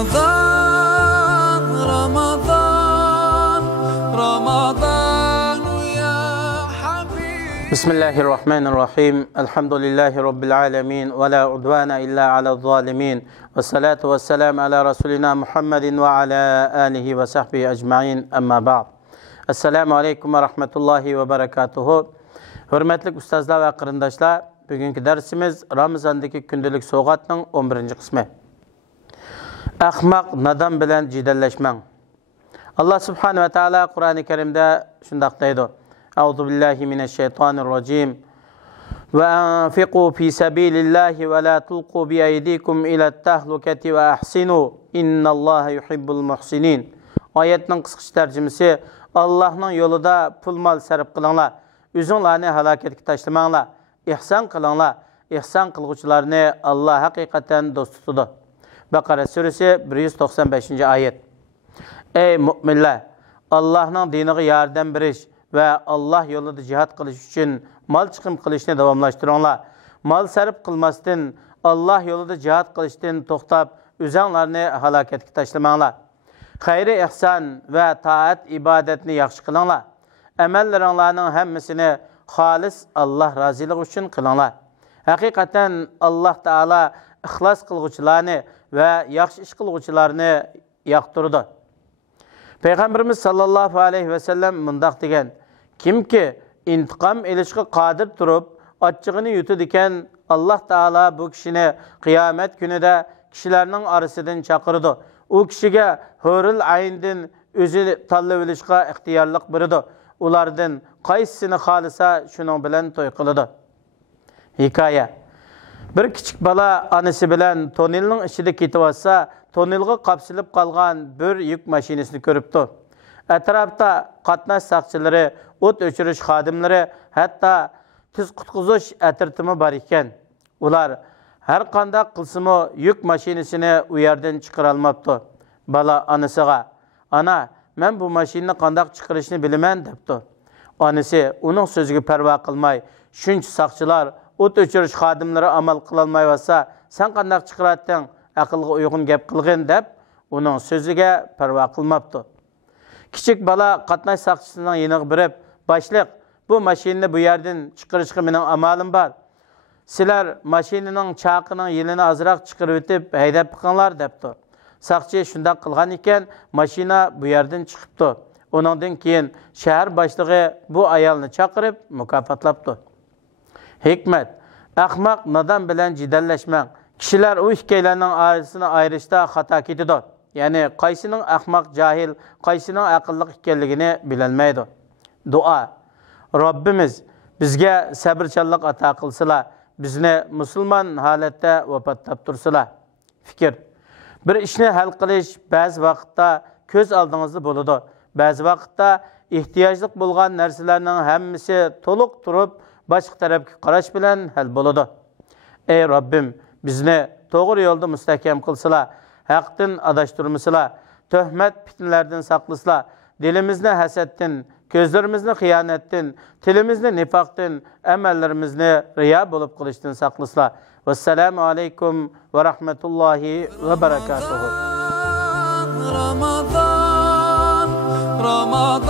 رمضان رمضان رمضان يا حبيبي. بسم الله الرحمن الرحيم. الحمد لله رب العالمين ولا عدوان إلا على الظالمين والصلاة والسلام على رسولنا محمد وعلى آله وصحبه أجمعين. أما بعد. Assalamu alaikum ve rahmetullahi ve berekatuhu. Hürmetli ustazlar ve kırındaşlar, bugünkü dersimiz Ramazan'daki gündelik soğatının 11. kısmı. Ahmak nadan bilen cidelleşmen. Allah subhanahu ve teala Kur'an-ı Kerim'de şundak deydi. Euzu billahi mineşşeytanirracim. Ve enfiqu fi sabilillahi ve la tulqu bi eydikum ila tahluketi ve ahsinu. İnnallaha yuhibbul muhsinin. Ayetinin kısa tercümesi Allah'ın yolunda pul mal sarf kılınlar. Üzünlerini halaketki taşlamanglar. İhsan kılınlar. İhsan kılgıçlarını Allah hakikaten dost tutudu. Bakara suresi 195. ayet. Ey müminler! Allah'ın dinine yardım beriş ve Allah yolunda cihat kılış için mal çıkım kılışını devamlaştırınlar. Mal sarf kılmasın, Allah yolunda cihat kılıştın toxtab, üzünlerini halaketki taşlamanglar. Hayri ihsan ve taat ibadetini yaxşı kılınlar. Əməllərinlərinin həmmisini xalis Allah razılığı üçün kılınlar. Hakikaten Allah Teala ixlas kılğıçılarını ve yaxşı iş kılğıçılarını yaqtırdı. Peygamberimiz sallallahu aleyhi ve sellem mındaq degen, kim ki intiqam elişqi qadir turup, açığını yutu diken Allah Teala bu kişini kıyamet günü de kişilerinin arasından çakırdı. O kişiye hurul ayindin özü tanlab olishga ixtiyorlik berdi. Ulardan qaysisini xalisa şunun bilan to'y qiladi. Hikoya. Bir kichik bola onasi bilan tonelning ichida ketyapsa, tonelga qapsilib qolgan bir yuk mashinasini ko'ribdi. Atrofda qatnash saqchilari, o't o'chirish xodimlari, hatto tiz qutqizish atirtimi bor ekan. Ular har qanday qilsimi yuk mashinasini u yerdan chiqara olmabdi. Bola onasiga, "Ana, men bu mashinani qanday chiqarishni bilaman" debdi. Onasi uning so'ziga parvo qilmay, "Shuncha saqchilar, o't o'chirish xodimlari amal qila olmayotsa, sen qanday chiqaratding? Aqlga uyg'un gap qilgin" deb uning so'ziga parvo qilmabdi. Kichik bola qatnash saqchisining yoniga borib, "Boshliq, bu mashinani bu yerdan chiqarishga mening amalim bor. Sizlar mashinaning chaqining yilini azroq chiqarib o'tib, haydab chiqinglar" debdi. Saqchi shunday qilgan ekan, mashina bu yerdan chiqibdi. Uningdan keyin shahar boshlig'i bu ayolni chaqirib mukofotlabdi. Hikmat: ahmoq nodon bilan jidallashmang. Kishilar u ikkilarning orasini ayirishda xato ketadi. Ya'ni qaysining ahmoq jahil, qaysining aqlli ekanligini bilolmaydi. Duo: Robbimiz bizga sabrchanlik ato qilsizlar, bizni musulmon holatda vafotlab tursilar. Fikr: bir ishni hal qilish ba'zi vaqtda ko'z oldingizda bo'ladi. Ba'zi vaqtda ehtiyojli bo'lgan narsalarning hammasi to'liq turib, boshqa tarafga qarash bilan hal bo'ladi. Ey Robbim, bizni to'g'ri yo'lda mustahkam qilsizlar, haqdan adashtirmasizlar, tuhmat fitnalardan saqlasizlar, dilimizni hasaddan, ko'zlarimizni xiyonatdan, tilimizni nifoqdan, amallarimizni riyo bo'lib qilishdan saqlasizlar. Vesselamu aleykum ve rahmetullahi ve berekatuhu. Ramazan, Ramazan.